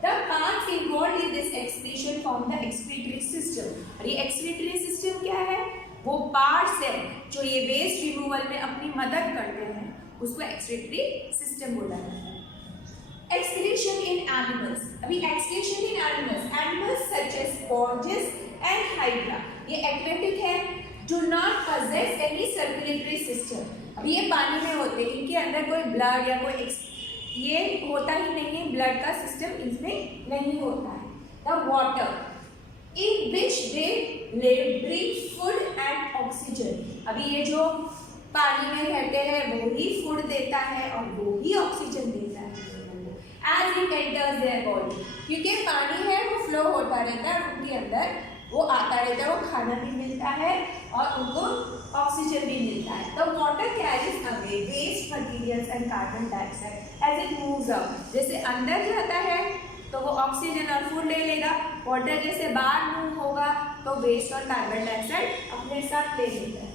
The parts involved in this excretion form the excretory system। और ये excretory system क्या है? वो parts है जो ये waste removal में अपनी मदद करते हैं, उसको excretory system बोला जाता है। Excretion in animals। अभी excretion in animals such as sponges and hydra, ये aquatic है, do not possess any circulatory system। अभी ये पानी में होते हैं, इनके अंदर कोई blood या कोई ये होता ही नहीं है, ब्लड का सिस्टम इसमें नहीं होता है। The water in which they breathe food and oxygen. अभी ये जो पानी में रहते हैं वो ही फूड देता है और वो ही ऑक्सीजन देता है as it enters their body. क्योंकि पानी है वो फ्लो होता रहता है, उनके अंदर वो आता रहता है, वो खाना भी मिलता है और उनको ऑक्सीजन भी मिलता है। The water carries away waste materials and carbon dioxide as it moves up. जैसे अंदर जाता है तो वो ऑक्सीजन और फूड ले लेगा, वाटर जैसे बाहर मूव होगा तो वेस्ट और कार्बन डाइऑक्साइड अपने साथ ले लेता है।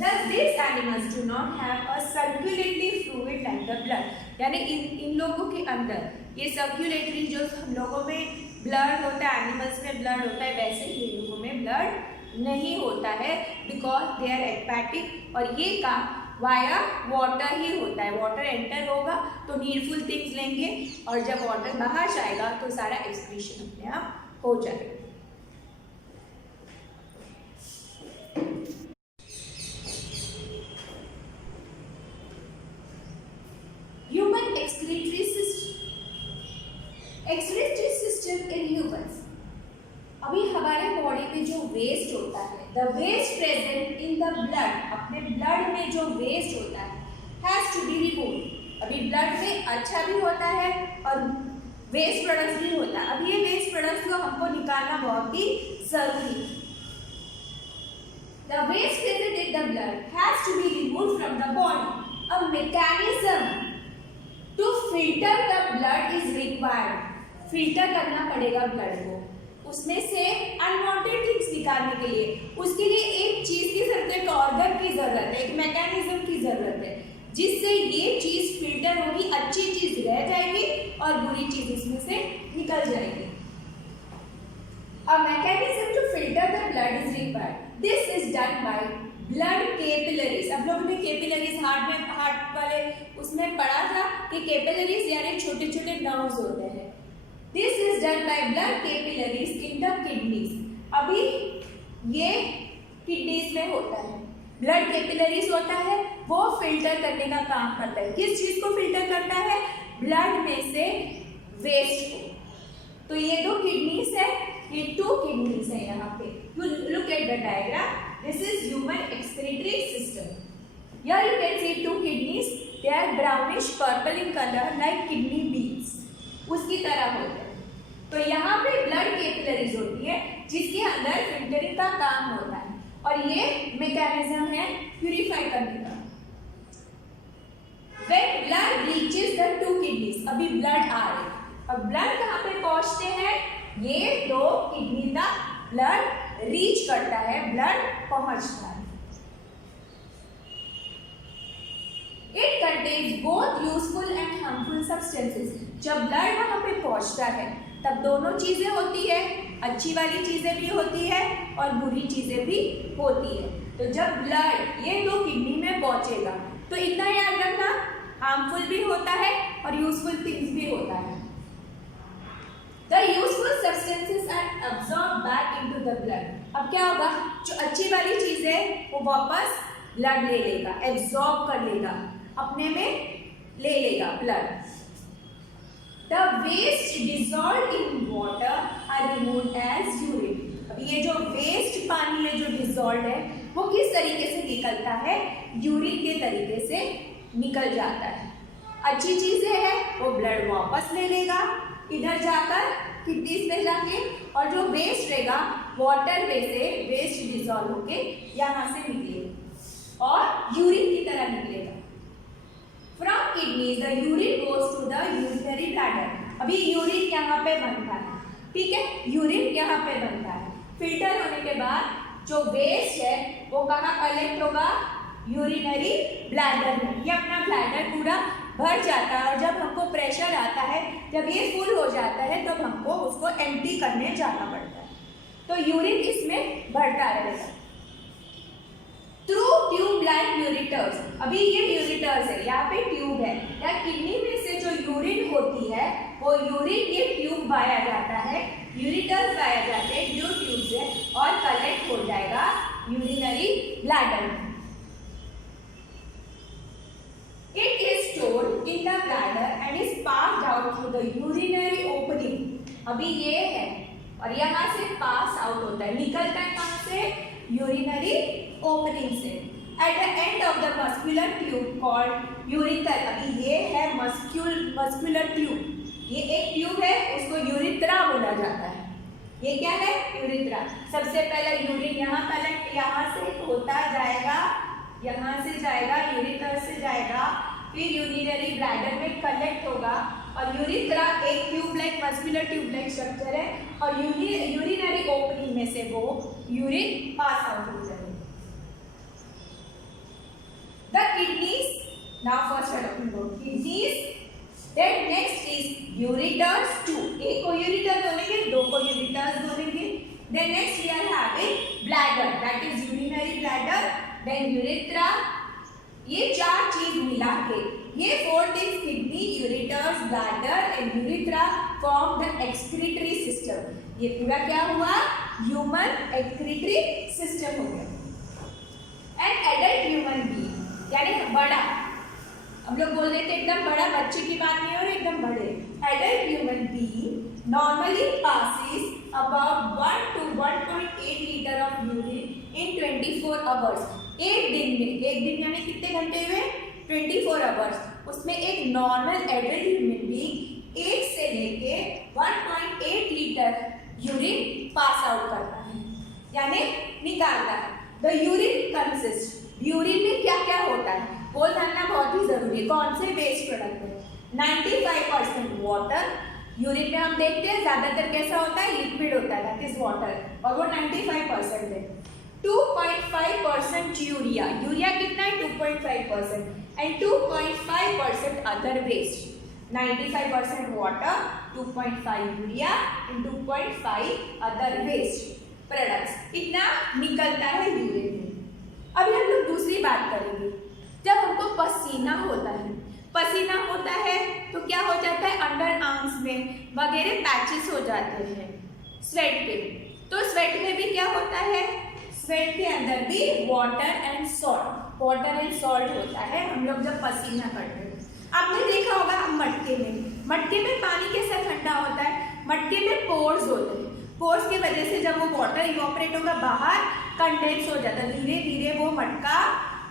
Thus these animals do not have a circulatory fluid like the blood। यानी इन लोगों के अंदर ये सर्कुलेटरी जो हम लोगों में ब्लड होता है, एनिमल्स में ब्लड होता है, वैसे ही लोगों में ब्लड नहीं होता है, बिकॉज दे आर एक्वैटिक और ये काम वाया वाटर ही होता है। वाटर एंटर होगा तो नीडफुल थिंग्स लेंगे और जब वाटर बाहर जाएगा तो सारा एक्सक्रीशन अपने आप हो जाएगा। Human excretory system. Excretory system in humans. अभी हमारे बॉडी में जो वेस्ट होता है, the waste present in the blood, अपने ब्लड में जो वेस्ट होता है हैज टू बी रिमूव्ड। अभी ब्लड में अच्छा भी होता है और वेस्ट प्रोडक्ट्स भी होता है। अब ये वेस्ट प्रोडक्ट्स को हमको निकालना बहुत ही जरूरी है। The waste present in the blood has to be removed from the body. A mechanism to filter the blood is required. Filter करना पड़ेगा ब्लड को, उसमें से अनवांटेड थिंग्स निकालने के लिए। उसके लिए एक चीज की जरूरत है, एक ऑर्गन की जरूरत है, एक मैकेनिज्म की जरूरत है, जिससे ये चीज फिल्टर होगी, अच्छी चीज रह जाएगी और बुरी चीज इसमें से निकल जाएगी। A mechanism to filter the blood is required. This is done by blood capillaries। अब लोगों ने capillaries हार्ट वाले उसमें पढ़ा था कि capillaries यानी छोटे छोटे नर्व्स होते हैं। This is done by blood capillaries in the kidneys। अभी ये किडनीज में होता है, ब्लड कैपिलरीज होता है, वो फिल्टर करने का काम करता है। किस चीज को फिल्टर करता है? ब्लड में से वेस्ट को। तो ये दो किडनीज है, ये 2 किडनीज है यहाँ पे। You look at the diagram. This is human excretory system. Here you can see 2 kidneys. They are brownish purple in color like kidney beans। उसकी तरह होते हैं। तो यहाँ पे ब्लड कैपिलरीज होती है जिसके अंदर फिल्टरिंग का काम होता है और ये मैकेनिज्म है प्यूरिफाई करने का। When blood reaches the 2 kidneys, अभी ब्लड आ रहे हैं। अब ब्लड कहाँ पे पहुँचते हैं? ये 2 किडनी का ब्लड रीच करता है, ब्लड पहुँचता है। It contains both useful and harmful substances। जब ब्लड वहाँ पे पहुँचता है तब दोनों चीजें होती है, अच्छी वाली चीजें भी होती है और बुरी चीजें भी होती है। तो जब ब्लड ये 2 किडनी में पहुँचेगा तो इतना याद रखना, हार्मफुल भी होता है और यूजफुल थिंग्स भी होता है। The useful substances are absorbed back into the blood. अब क्या होगा, जो अच्छी वाली चीज है वो वापस ब्लड ले लेगा, एब्जॉर्ब कर लेगा, अपने में ले लेगा blood. The waste dissolved in water are removed as urine. अब ये जो वेस्ट पानी में जो डिसॉल्व है वो किस तरीके से निकलता है, यूरिन के तरीके से निकल जाता है. अच्छी चीजें है वो ब्लड वापस ले लेगा इधर जाकर किडनीज में जाके, और जो वेस्ट रहेगा वाटर में से वेस्ट डिसॉल्व होके यहाँ से निकलेगा और यूरिन की तरह निकलेगा. From kidneys the urine goes to the urinary bladder. अभी यूरिन यहाँ पे बनता है, ठीक है, यूरिन यहाँ पे बनता है. फिल्टर होने के बाद जो वेस्ट है वो कहाँ कलेक्ट होगा, यूरिनरी ब्लैडर में. ये अपना ब्लैडर पूरा भर जाता है और जब हमको प्रेशर आता है, जब ये फुल हो जाता है तब हमको उसको एम्प्टी करने जाना पड़ता है. तो यूरिन इसमें बढ़ता रहेगा. Through tube like ureters. अभी ये यूरिटर्स है, यहाँ पे ट्यूब है, या किडनी में से जो यूरिन होती है वो यूरिन ये ट्यूब पाया जाता है, यूरिटर्स पाया जाते हैं ट्यूब से और कलेक्ट हो जाएगा यूरिनरी ब्लैडर में. It is stored in the bladder and is passed out through the urinary opening. अभी ये है और यहाँ से पास आउट होता है, निकलता है कहाँ से, यूरिनरी ओपनिंग से. At the end of the muscular tube called urethra. अभी ये है muscular tube. ये एक ट्यूब है, उसको यूरिथ्रा बोला जाता है. ये क्या है, यूरिथ्रा. सबसे पहले यूरिन यहाँ कलेक्ट, यहाँ से होता जाएगा, यहाँ से जाएगा, यूरिथ्रा से जाएगा, फिर यूरिनरी ब्लैडर में कलेक्ट होगा और यूरिथ्रा एक tube like muscular tube like structure है और यूरिनरी ओपनिंग में से वो यूरिन पास आउट हो जाएगा. The kidneys, now first we are talking about kidneys. Then next is ureters two. एक को ureter बोलेंगे, दो को ureters बोलेंगे. Then next we are having bladder, that is urinary bladder. Then urethra. ये चार चीज मिला के ये four things, kidney, ureters, bladder and urethra form the excretory system. ये पूरा क्या हुआ, human excretory system हो गया. An adult human being, यानी बड़ा, हम लोग बोल रहे थे एकदम बड़ा बच्चे की बात नहीं हो रही, एकदम बड़े. Adult human being normally passes about 1 to 1.8 litre of urine in 24 hours. एक दिन में, एक दिन यानी कितने घंटे हुए, 24 आवर्स. उसमें एक नॉर्मल एडल्ट ह्यूमन बीइंग 1 से लेके 1.8 लीटर यूरिन पास आउट करता है, यानी निकालता है. द यूरिन कंसिस्ट, यूरिन में क्या क्या होता है वो जानना बहुत ही जरूरी है. कौन से वेस्ट प्रोडक्ट है, 95% वाटर. यूरिन में हम देखते हैं ज्यादातर कैसा होता है, लिक्विड होता है, दैट इज वाटर, और वो 95% है. 2.5% यूरिया, यूरिया कितना है, 2.5%, and 2.5% other waste. 95% water, 2.5 urea and 2.5 other waste products, इतना निकलता है यूरिन में. अभी हम लोग दूसरी बात करेंगे. जब हमको पसीना होता है तो क्या हो जाता है, अंडर आर्म्स में वगैरह पैचेस हो जाते हैं स्वेट पे. तो स्वेट में भी क्या होता है, स्वेट के अंदर भी वाटर एंड सॉल्ट होता है. हम लोग जब पसीना करते हैं, आपने देखा होगा मटके में पानी कैसा ठंडा होता है, मटके में पोर्स होते हैं. पोर्स की वजह से जब वो वाटर इवोपरेट होगा बाहर कंडेंस हो जाता है, धीरे धीरे वो मटका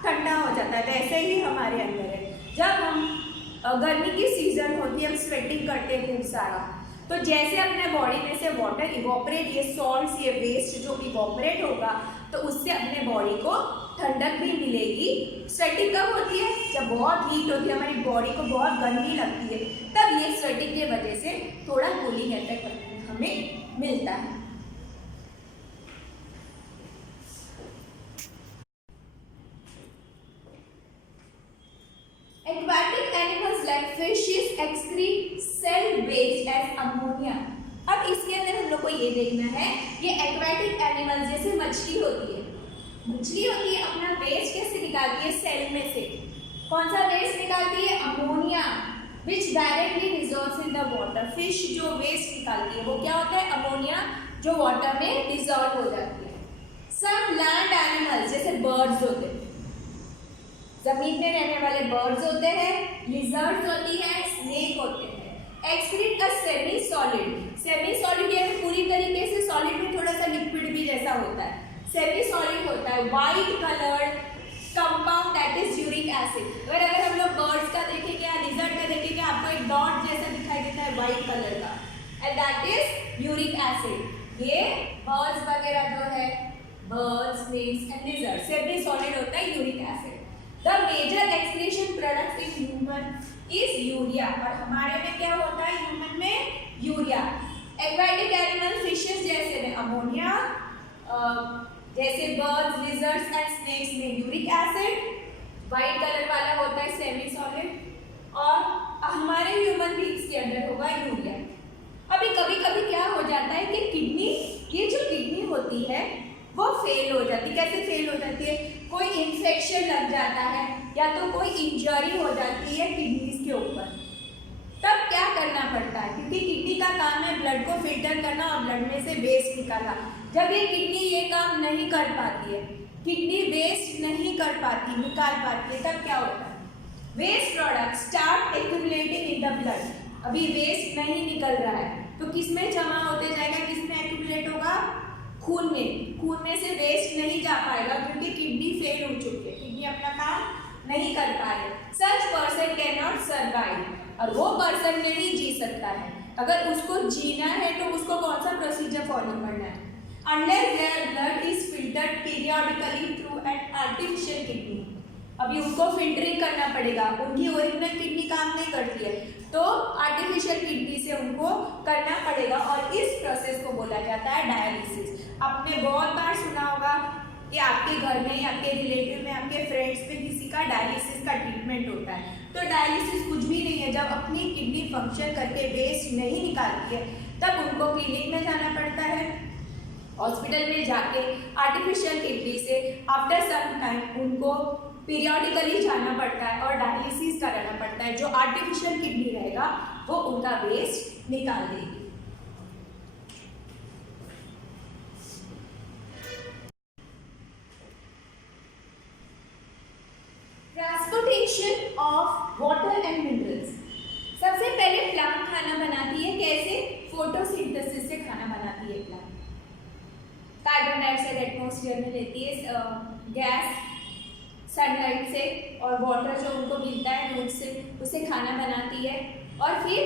ठंडा हो जाता है. वैसे ही हमारे अंदर है, जब हम गर्मी की सीजन होती है, हम स्वेटिंग करते हैं खूब सारा, तो जैसे अपने बॉडी में से वाटर इवोपरेट, ये सॉल्ट्स, ये वेस्ट जो इवोपरेट होगा तो उससे अपने बॉडी को ठंडक भी मिलेगी. स्वेटिंग कब होती है, जब बहुत हीट होती है, हमारी बॉडी को बहुत गर्मी लगती है, तब ये स्वेटिंग की वजह से थोड़ा कूलिंग इफेक्ट हमें मिलता है. Aquatic animals like fishes excrete cell waste as ammonia. अब इसके अंदर हम लोग को ये देखना है, ये एक्वाटिक एनिमल्स जैसे मछली होती है अपना वेस्ट कैसे निकालती है, सेल में से. कौन सा वेस्ट निकालती है, ammonia, which directly dissolves dissolves in the water. Fish जो वेस्ट निकालती है वो क्या होता है, अमोनिया जो वाटर में डिजॉल्व हो जाती है। सम लैंड एनिमल्स जैसे बर्ड्स होते हैं, जमीन में रहने वाले बर्ड्स होते हैं, लिजर्ड्स होती है, स्नेक होते हैं, excrete a semi solid. Semi solid यानी पूरी तरीके से सॉलिड में थोड़ा सा लिक्विड भी जैसा होता है, सेमी सॉलिड होता है, white coloured compound that is uric acid. अगर हम लोग बर्ड्स का देखेंगे या लिजर्ड का देखेंगे, आपको एक डॉट जैसा दिखाई देता है व्हाइट कलर का, and that is uric acid. ये बर्ड्स वगैरह जो है, birds, snakes and lizard, semi solid होता है uric acid. The major excretion product in human is urea, और हमारे में क्या होता है ह्यूमन में, यूरिया। एक्वाटिक एनिमल फिशेस जैसे में अमोनिया, जैसे बर्ड्स, लिजर्ड्स एंड स्नेक्स में यूरिक एसिड, व्हाइट कलर वाला होता है सेमी सॉलिड, और हमारे ह्यूमन बींग्स के अंदर होगा यूरिया। अभी कभी कभी क्या हो जाता है कि किडनी, ये जो किडनी होती है वो फेल हो जाती है। कैसे फेल हो जाती है, कोई इन्फेक्शन लग जाता है या तो कोई इंजरी हो जाती है किडनीज के ऊपर, तब क्या करना पड़ता है, क्योंकि किडनी का काम है ब्लड को फिल्टर करना और ब्लड में से वेस्ट निकालना। जब ये किडनी ये काम नहीं कर पाती है, किडनी वेस्ट नहीं कर पाती, निकाल पाती है, तब क्या होता है, waste product start accumulating in the blood. अभी वेस्ट नहीं निकल रहा है तो किस में जमा होते जाएगा, किस में एक्यूमुलेट होगा, खून में। खून में से वेस्ट नहीं जा पाएगा क्योंकि किडनी फेल हो चुकी है, किडनी अपना काम नहीं कर पा रहे। Such person can not survive, और वो पर्सन नहीं जी सकता है। अगर उसको जीना है तो उसको कौन सा प्रोसीजर फॉलो करना है, unless their blood is filtered periodically through an artificial kidney. अभी उनको फिल्टरिंग करना पड़ेगा, उनकी ओरिजिनल किडनी काम नहीं करती है तो आर्टिफिशियल किडनी से उनको करना पड़ेगा, और इस प्रोसेस को बोला जाता है डायलिसिस। आपने बहुत बार सुना होगा कि आपके घर में, आपके रिलेटिव में, आपके फ्रेंड्स में किसी का डायलिसिस का ट्रीटमेंट होता है। तो डायलिसिस कुछ भी नहीं है, जब अपनी किडनी फंक्शन करके वेस्ट नहीं निकालती है तब उनको क्लिनिक में जाना पड़ता है, हॉस्पिटल में जाके आर्टिफिशियल किडनी से आफ्टर सम टाइम उनको पीरियडिकली जाना पड़ता है और डायलिसिस कराना पड़ता है। जो आर्टिफिशियल किडनी रहेगा वो उनका वेस्ट निकाल देगी। Transportation of water and minerals. सबसे पहले प्लांट खाना बनाती है, कैसे, फोटोसिंथेसिस से खाना बनाती है प्लांट। कार्बन डाइऑक्साइड एटमॉस्फेयर में लेती है, गैस सनलाइट से, और वाटर जो उनको मिलता है रूट से, उससे खाना बनाती है। और फिर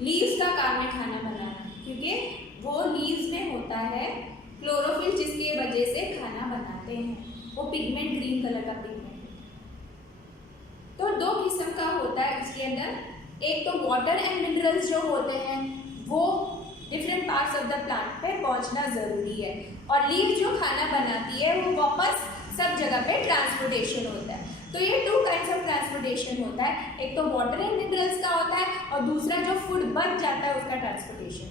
लीव्स का काम है खाना बनाना, क्योंकि वो लीव्स में होता है क्लोरोफिल, जिसकी वजह से खाना बनाते हैं। वो पिगमेंट ग्रीन कलर का पिगमेंट। तो दो किस्म का होता है उसके अंदर, एक तो वाटर एंड मिनरल्स जो होते हैं वो different parts of the plant पे पहुंचना जरूरी है, और लीव जो खाना बनाती है वो वापस सब जगह पे ट्रांसपोर्टेशन होता है। तो ये टू काइंड्स ऑफ ट्रांसपोर्टेशन होता है, एक तो वाटर एंड मिनरल्स का होता है और दूसरा जो फूड बच जाता है उसका ट्रांसपोर्टेशन।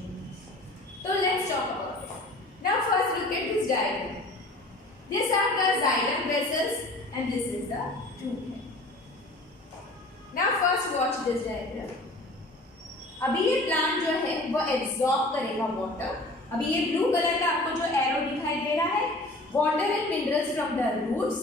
तो let's talk about it. Now first look at this diagram. This are the xylem vessels and this is the tube. Now first watch this diagram. अभी ये प्लांट जो है वो एब्जॉर्ब करेगा वाटर। अभी ये ब्लू कलर का आपको जो एरो दिखाई दे रहा है, water and minerals from the roots.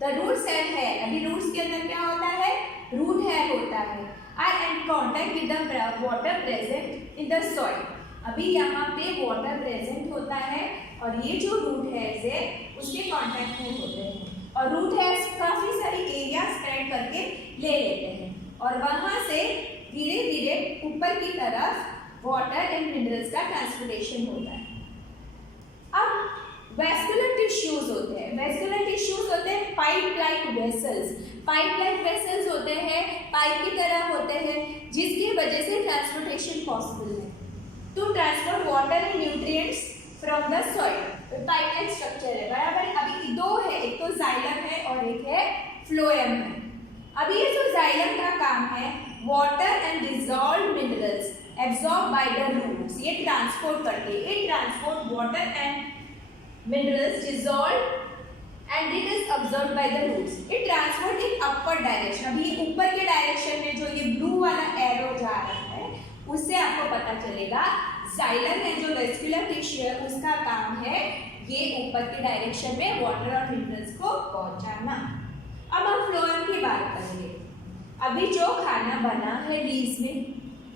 The roots and hair, अभी रूट्स के अंदर क्या होता है, रूट हेयर होता है, are in contact with the water present in the soil. अभी यहाँ पे वाटर प्रेजेंट होता है और ये जो रूट हेयर्स है उसके कांटेक्ट में होते हैं, और रूट हेयर्स काफी सारी एरिया स्प्रेड करके ले लेते हैं, और वहां से धीरे धीरे ऊपर की तरफ वाटर एंड मिनरल्स का ट्रांसपोर्टेशन होता है। अब वेस्कुलर टिश्यूज होते हैं, वेस्कुलर टिश्यूज होते हैं pipe like vessels. Pipe like vessels होते हैं, पाइप की तरह होते हैं, जिसकी वजह से ट्रांसपोर्टेशन पॉसिबल है to transport water and nutrients from the soil. Pipe like structure है बराबर। अभी दो है, एक तो जाइलम है और एक है फ्लोएम है। अभी ये जो जाइलम का काम है, water and dissolved minerals absorb by the roots, ये ट्रांसपोर्ट करते हैं। It transport water and minerals dissolved and it is absorbed by the roots. It transport in upward direction. अभी ऊपर के डायरेक्शन में जो ये ब्लू वाला एरो जा रहा है उससे आपको पता चलेगा जाइलम है जो वेस्कुलर टिश्यू है उसका काम है ये ऊपर की डायरेक्शन में वाटर और मिनरल्स को पहुंचाना। अब हम फ्लोएम की बात करेंगे। अभी जो खाना बना है लीव्स में,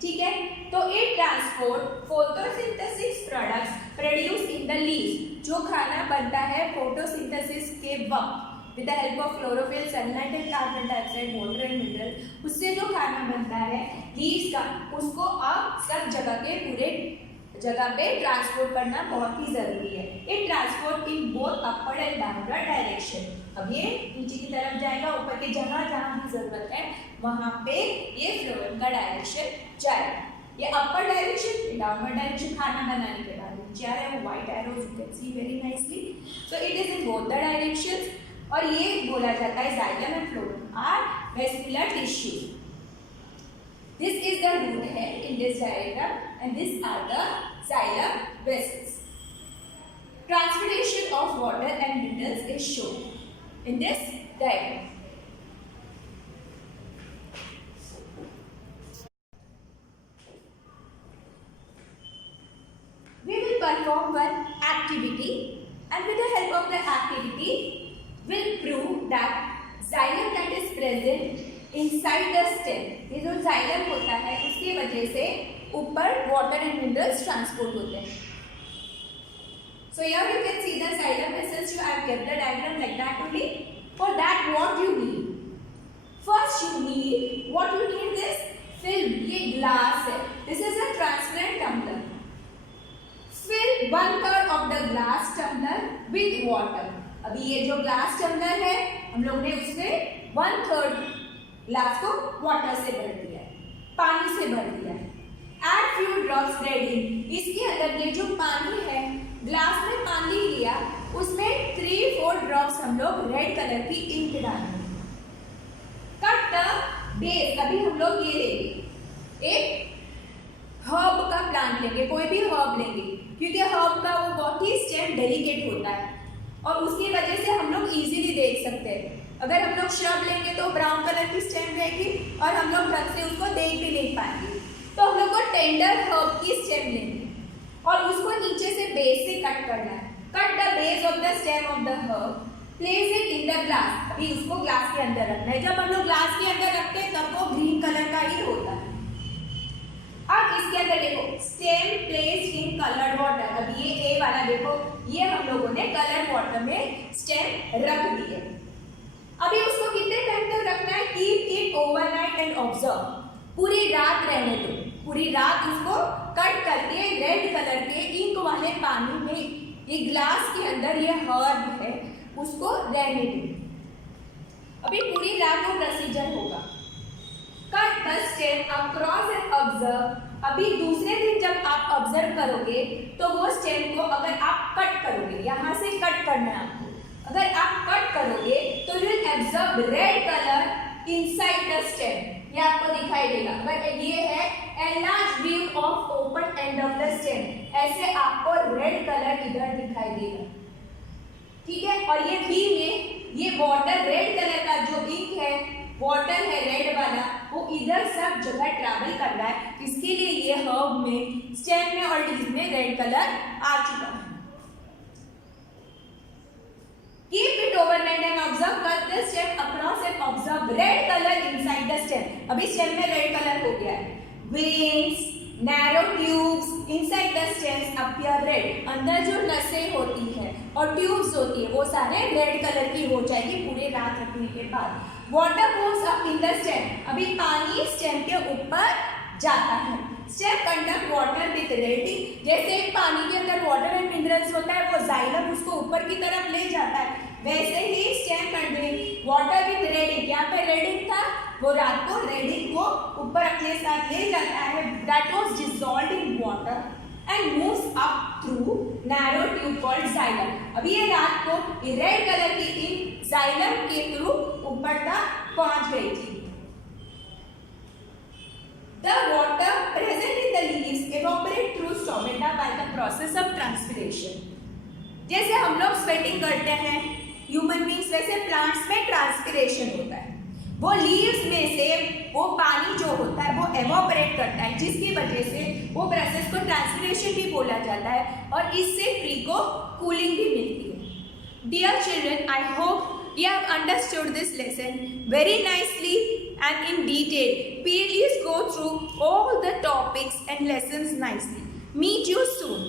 ठीक है, तो it transport photosynthesis products produce in the leaves. जो खाना बनता है फोटोसिंथेसिस के वक्त with the help of chlorophyll, sunlight and carbon dioxide, water and mineral, उससे जो खाना बनता है लीव्स का, उसको अब सब जगह के पूरे जगह पे ट्रांसपोर्ट करना बहुत ही जरूरी है। It transport in both upper and downward direction. अब ये नीचे की तरफ जाएगा, ऊपर के जहाँ जहाँ भी जरूरत है वहाँ पे ये फ्लोएम का डायरेक्शन जाएगा। ये अपर डायरेक्शन, डाउनवर्ड डायरेक्शन खाना बनाने के बाद नीचे आ रहा है, वो white arrows you can see very nicely. So it is in both the directions और ये बोला जाता है xylem and phloem are vascular tissue. This is the root head in this diagram and these are the xylem vessels. Transportation of water and minerals is shown in this diagram. We will perform one activity and with the help of the activity will prove that xylem that is present inside the stem, ये जो जाइलम होता है उसकी वजह से ऊपर वाटर एंड मिनरल्स ट्रांसपोर्ट होते हैं। So here you can see the xylem vessels. You have kept the diagram like that only. For that what you need? First you need what you need is film. ये glass है. This is a transparent tumbler. Fill 1/3 of the glass tumbler with water. अभी ये जो glass tumbler है हम लोग ने उसमें 1/3 ग्लास को वाटर से भर दिया है, पानी से भर दिया है। Add few drops red ink. इसके अंदर ये जो पानी है, ग्लास में पानी लिया, उसमें 3-4 ड्रॉप्स हम लोग रेड कलर की इंक डालेंगे। Cut the base. अभी हम लोग ये लेंगे, एक हर्ब का प्लांट लेंगे, कोई भी हर्ब लेंगे, क्योंकि हर्ब का वो बहुत ही स्टेम डेलिकेट होता है और उसकी वजह से हम लोग इजीली देख सकते हैं। अगर हम लोग श्रब लेंगे तो ब्राउन कलर की स्टेम रहेगी और हम लोग ढंग से उसको देख भी नहीं पाएंगे। तो हम लोग को टेंडर हर्ब की स्टेम लेंगे और उसको नीचे से बेस से कट करना है। Cut the base of the stem of the herb, place it in the glass. अभी उसको ग्लास के अंदर रखना है। जब हम लोग ग्लास के अंदर रखते हैं तब वो ग्रीन कलर का ही होता है। अब इसके अंदर देखो stem placed in coloured water. अब ये ए वाला देखो, ये हम लोगों ने कलर्ड वाटर में स्टेम रख दी है। अभी उसको कितने टाइम तक रखना है? Keep it overnight and observe. पूरी रात रहने दो, पूरी रात उसको कट करके रेड कलर के इंक वाले पानी में ये ग्लास के अंदर ये हर्ब है उसको रहने दो। अभी पूरी रात वो प्रोसीजर होगा। Cut the stem across and observe. अभी दूसरे दिन जब आप ऑब्जर्व करोगे तो वो स्टेम को अगर आप कट करोगे, यहाँ से कट करना है आपको, अगर आप कट करोगे तो you will observe red colour inside the stem. ये आपको दिखाई देगा। बट ये है enlarge view of open end of the stem, ऐसे आपको रेड कलर इधर दिखाई देगा, ठीक है। और ये बी में ये वाटर रेड कलर का जो इंक है, वाटर है रेड वाला, वो इधर सब जगह ट्रैवल कर रहा है। इसके लिए ये हर्ब में, स्टेम में और लीव्स में रेड कलर आ चुका है। Keep it overnight and observe. Cut the stem across and observe red color inside the stem. अभी stem में red color हो गया है। Veins, narrow tubes inside the stems appear red. अंदर जो नसें होती है और ट्यूब्स होती है वो सारे रेड कलर की हो जाएगी पूरी रात रखने के बाद। Water moves up in the stem. अभी पानी स्टेम के ऊपर जाता है। Stem conduct water with red ink. जैसे पानी के अंदर वाटर एंड मिनरल्स होता है, वो जाइलम उसको ऊपर की तरफ ले जाता है, वैसे ही stem contain water with red ink. यहाँ पे रेड इंक था, वो रात को रेड इंक को ऊपर अपने साथ ले जाता है। That was dissolved in water and moves up through narrow tube called xylem. अभी ये रात को ये रेड कलर की इंक जाइलम के थ्रू ऊपर तक पहुंच गई थी। The water present in the leaves evaporate through stomata by the process of transpiration. जैसे हम लोग स्वेटिंग करते हैं ह्यूमन बींग्स, वैसे प्लांट्स में ट्रांसपिरेशन होता है। वो लीव्स में से वो पानी जो होता है वो एवोपरेट करता है, जिसकी वजह से वो प्रोसेस को ट्रांसपिरेशन भी बोला जाता है और इससे ट्री को कूलिंग भी मिलती है। Dear children, I hope you have understood this lesson very nicely and in detail. Please go through all the topics and lessons nicely. Meet you soon.